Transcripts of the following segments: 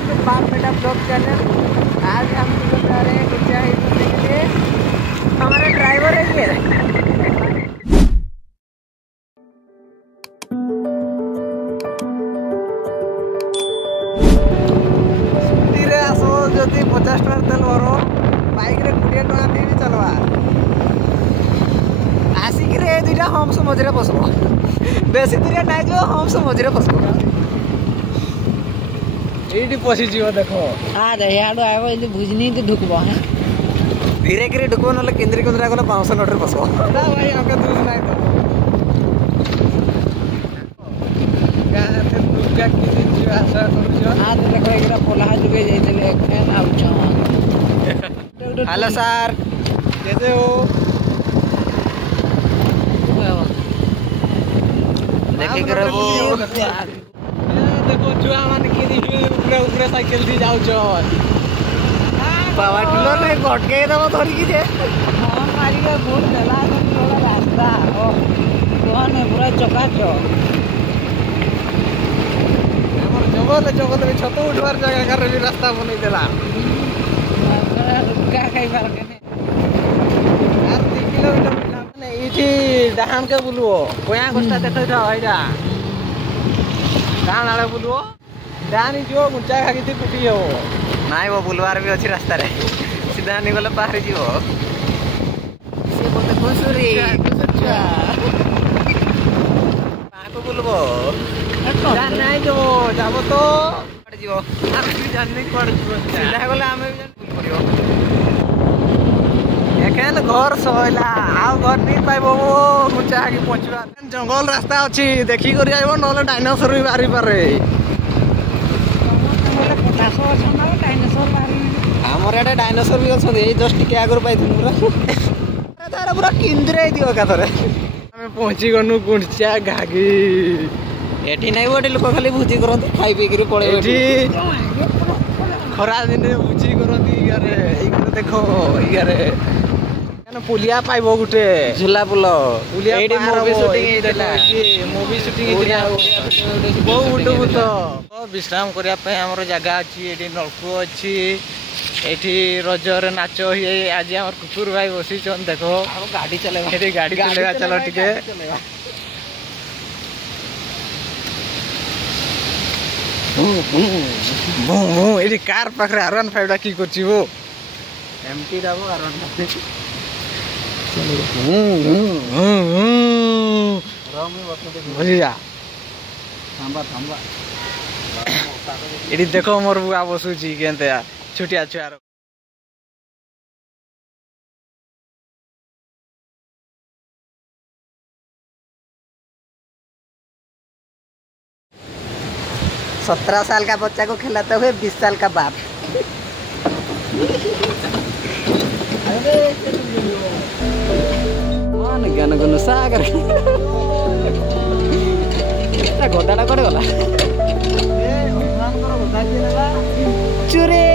Welcome to बाप बेटा blog channel. आज हम लोग जा रहे हैं गुंजा हिल घूमने के लिए। हमारा ड्राइवर है ये। स्कूटी रे आसो जदि 50 टका तेल भरो, बाइक रे 20 टका देबी चलवा। आसिक रे दुटा हम से मजरे बसबो, बेसी दूरिया नाइ जो हम से मजरे बसबो। एडी पसी जीव देखो आ रे याडो आबो इदि भुजनी के ढुकबो है। धीरे धीरे ढुकबो नले केंद्री केंद्रा गला 500 नोटर बसबो ना भाई। हमके दूर नाइ तो गाना थे दुर्गा की दिन जो आशा करू जो आ देखो एकरा पोला जुगे जाइतले एखन आउ छ। हेलो सर, कैसे हो? देखे करे वो देखो जुआ मान के ऊपर ऊपर साइकिल थी जाऊ चल बाबा टिलो ने घट के दबो धरी की जे हम मारी के भूल देला थोड़ा रास्ता ओ कोन पूरा चकाचो हमर जंगल में छतो उठवार जगह कर भी रास्ता बनै देला। का खाई बार के यार 3 किलोमीटर माने इठी डाहाम के बुलुओ कोया गोस्ता देखै था भाईरा गाँव नाले बुलुओ डानी जो गुंचा खागी थी कुटी हो नाइ वो बुलवार भी अच्छी रास्ता रे सीधा नहीं गले बाहर जीवो से बोलते घुसुरी घुसुचा पाको बुलबो जान नाइ जो जाबो तो पड़ जीवो हम भी जानने पड़ जीवो सीधा गले हमें भी जान पड़ियो एखन घर सोइला आउ घर नहीं पाइबो गुंचा खागी पहुंचबा जंगल रास्ता अछि देखि करि आइबो नले डायनासोर भी बारी पारे हमर एटा डायनासोर भी अछि ए जस्ट टिके आगर पाइ दिनु पूरा तारा पूरा किंद्रे दियो का तरे हम पहुंची गनु गुंचा घागी एठी नै ओटे लोक खाली भुजी करंती खाइ पी करी पळे एठी खरा दिन भुजी करंती यारे ई देखो यारे ना पुलिया पाइबो गुटे झुला पुलो पुलिया एडी मूवी शूटिंग हे देला की मूवी शूटिंग हे बहुत तो विश्राम करिया पे हमर जगह अछि एडी नलकू अछि एठी रजर नाचो हे आज हमर कुकुर भाई बसी छन देखो अब गाड़ी चलेबा एडी गाड़ी चलेगा चलो ठीके बू एडी कार पकरे R15 की करछि वो एमटी दाबो R15 इडी देखो मोर बुआ बसुची केनते छुटिया छुआर सत्रह साल का बच्चा को खिलाते हुए 20 साल का बाप। ज्ञान गुण सागर गोदाटा कड़े गला चुरे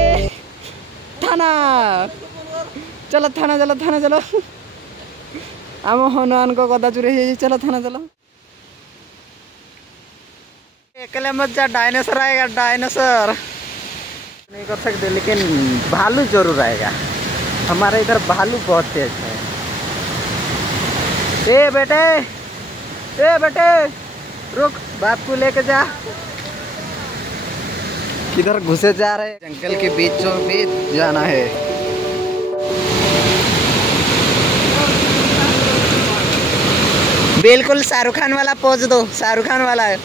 थाना चलो थाना चलो थाना चलो आम हनुमान को गदा चुरे चलो थाना चलो। अकेले मत जा डायनासोर आएगा डायनासोर नहीं कर सकते लेकिन भालू जरूर आएगा। हमारे इधर भालू बहुत तेज है। ए बेटे रुक बाप को लेके जा किधर घुसे जा रहे जंगल के बीचों बीच जाना है। बिल्कुल शाहरुख खान वाला पोज दो शाहरुख खान वाला ये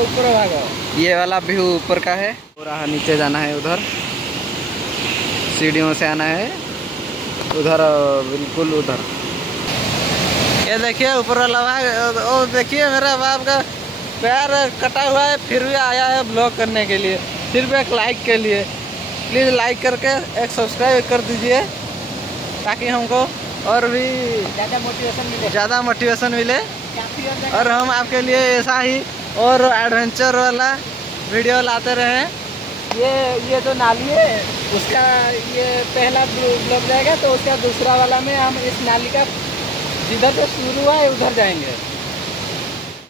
ऊपर भागो ये वाला व्यू ऊपर का है पूरा नीचे जाना है उधर सीढ़ियों से आना है उधर बिल्कुल उधर। ये देखिए ऊपर वाला भाग ओ देखिए मेरा बाप का पैर कटा हुआ है फिर भी आया है ब्लॉग करने के लिए सिर्फ एक लाइक के लिए। प्लीज़ लाइक करके एक सब्सक्राइब कर दीजिए ताकि हमको और भी ज़्यादा मोटिवेशन मिले और हम आपके लिए ऐसा ही और एडवेंचर वाला वीडियो लाते रहें। ये जो नाली है उसका ये पहला ब्लॉक जाएगा, तो उसका दूसरा वाला में हम इस नाली का जिधर से शुरू हुआ है उधर जाएंगे।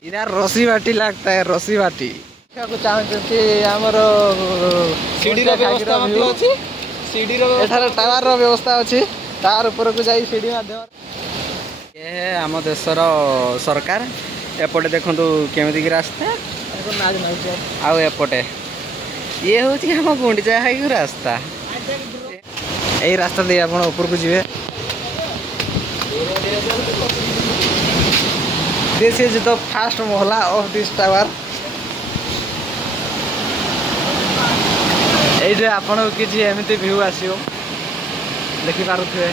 इधर रोसी बाटी लगता है, रोसी बाटी चाहते आमर सीढ़ी व्यवस्था अच्छी, सीढ़ी टावर व्यवस्था अच्छी, तार ऊपर को जाई सीढ़ी माध्यम। ये आम देशर सरकार एपटे देखु केमिति रास्ता आउ एपटे ये हूँ आम गुंडीचा हाई रास्ता। यही रास्ता दे आप ऊपर को जी। दिस इज द फर्स्ट महला ऑफ दिस टावर। ये आपन किसी एमती व्यू आसो देखिपे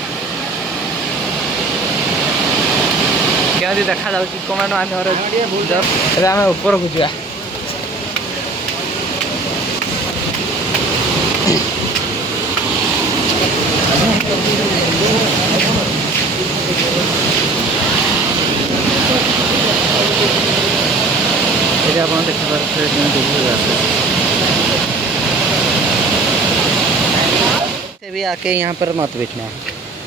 केमी देखा कमेंट माध्यम आम ऊपर को जा। आप देखिए भी आके यहाँ पर मत बैठना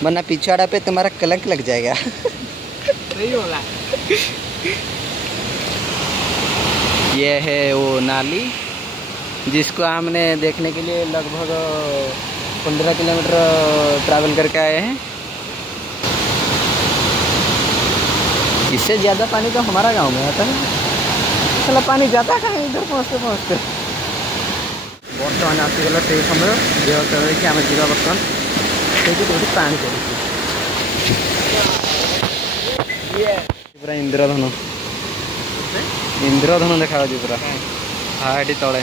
वरना पिछवाड़ा पे तुम्हारा कलंक लग जाएगा। सही होला। ये है वो नाली जिसको हमने देखने के लिए लगभग 15 किलोमीटर ट्रैवल करके आए हैं। इससे ज़्यादा पानी तो हमारा गांव में आता है। चला पानी जाता कहाँ इधर पहुँचते पहुँचते। बर्तमान आसीगला से समय देह कि आम जा बर्तमान से पानी पूरा इंद्रधनु इंद्रधनु देखा पूरा हाँ ये तले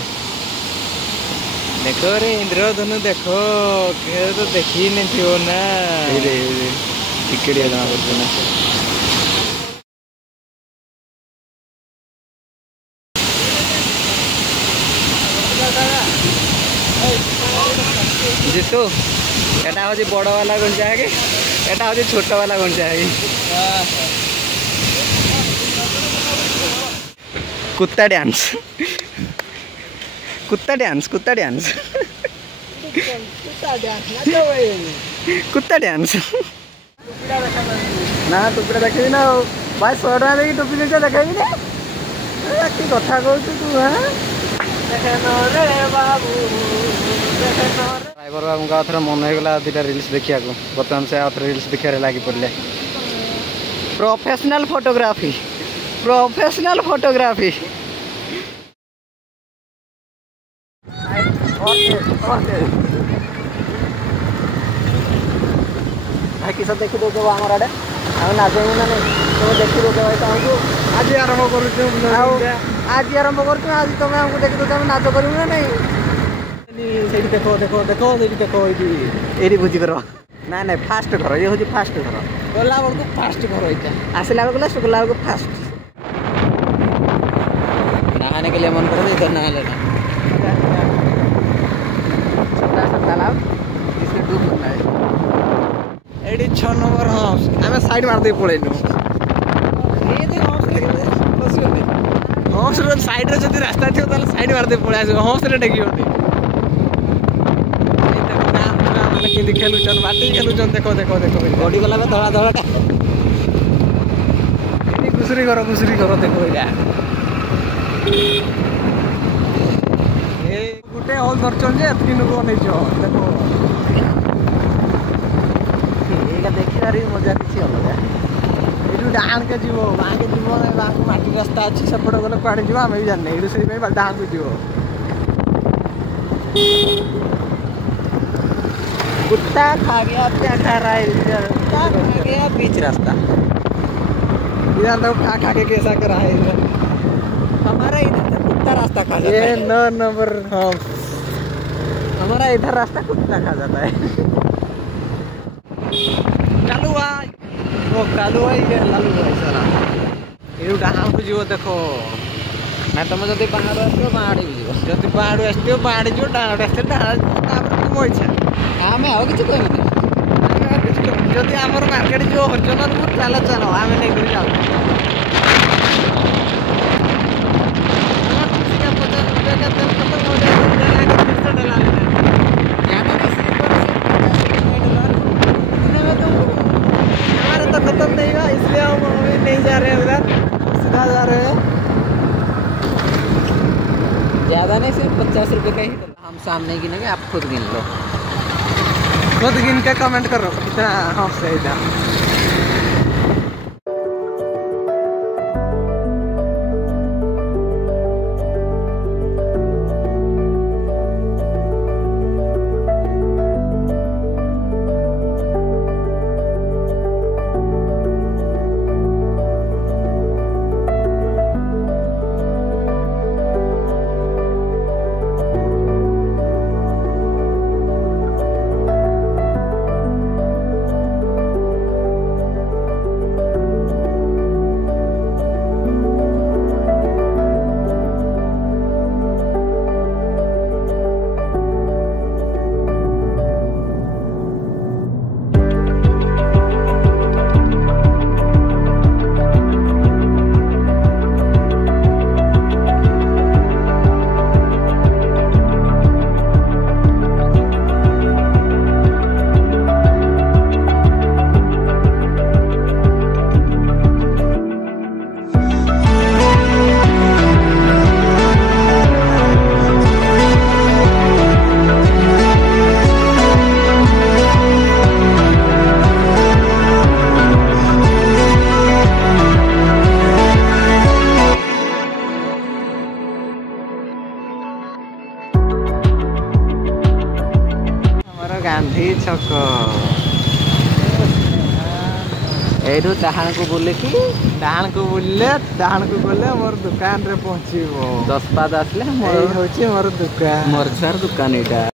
देखो रे इंद्रधनु देखो तो देखी नहीं थी ना टिकट जमा कर जीतू एटा हूँ बड़ वाला गुंजा है कि एटा हूँ छोट वाला गुंजा है। कुत्ता डांस कुत्ता डांस कुत्ता डांस कुत्ता डांस ना टोपी देखेबी ना भाई 100 टका देखिए टोपी देखे देखेबी ना कि कथा कहूँ तू। हाँ ड्राइवर बाबू का थोड़ा मन होगा दुटा रिल्स देखा बर्तमान से आउ थे रिल्स देखा लगी पड़े। प्रोफेशनल फोटोग्राफी प्रोफेशनल फोटोग्राफी किस देखी दे आम आड़े आम नाचेबू ना नहीं तुम देखी दे भाई तुमको आज आरंभ कर आज आरंभ कर आज तुम आमको देखी दे नाच करू ना नहीं। देखो देखो देखो देखो ये भोजी कर ना ना फास्ट घर ये हूँ फास्ट घर गला बेलू फास्ट घर यहाँ आसला बेलू शुक्ला बेलू फास्ट नहाने के लिए मन कर इधर नहा लेना छोटा सा तालाब इसमें डूब सकता है। ये 6 नंबर हंस आम साइड मारदे पलैनु हंस साइड रे जब रास्ता थी साइड मारदे पलि आस हंस टेक कि खेलुन बाटी खेलुन देखो देखो देखो बॉडी गला धड़ा धड़ा घुसरी घर देखो गोटे हल धरचन जे लोक नहीं देखो ये देखी भारी मजा किसी अलग डाण के जीव बाँ के जीव माटी रास्ता अच्छी सेपटे गले कड़े जीव आम भी जाने ये से डाण को जीव कुत्ता खा गया क्या खा रहा है इधर कुत्ता खा गया बीच रास्ता इधर तो खा के कैसा करा है इधर हमारा इधर तो कुत्ता रास्ता खा जाता है। 9 नंबर हमारा इधर रास्ता कुत्ता खा जाता है। कालुआ वो कालुआ ये लालुआ सारा ये डाहां को जीव देखो ना तुम जब पहाड़ आसो पहाड़ भी जब पहाड़ आसो पहाड़ जो डाहां आसते तुम इच्छा आम आउ कि जदि आम मार्केट जो हरिजन चल चल आम नहीं जाऊ ज़्यादा नहीं, सिर्फ 50 रुपये का ही। हम सामने गिनेंगे, आप खुद गिन लो। खुद गिन के कमेंट करो कितना सही था। गांधी छक एठू डाहाण को बुले कि डाहाण को बुले डाहाण को गले मोर दुकान रे पहुंचीबो 10 पाद आसले मोर दुकान मोर दुकान एटा।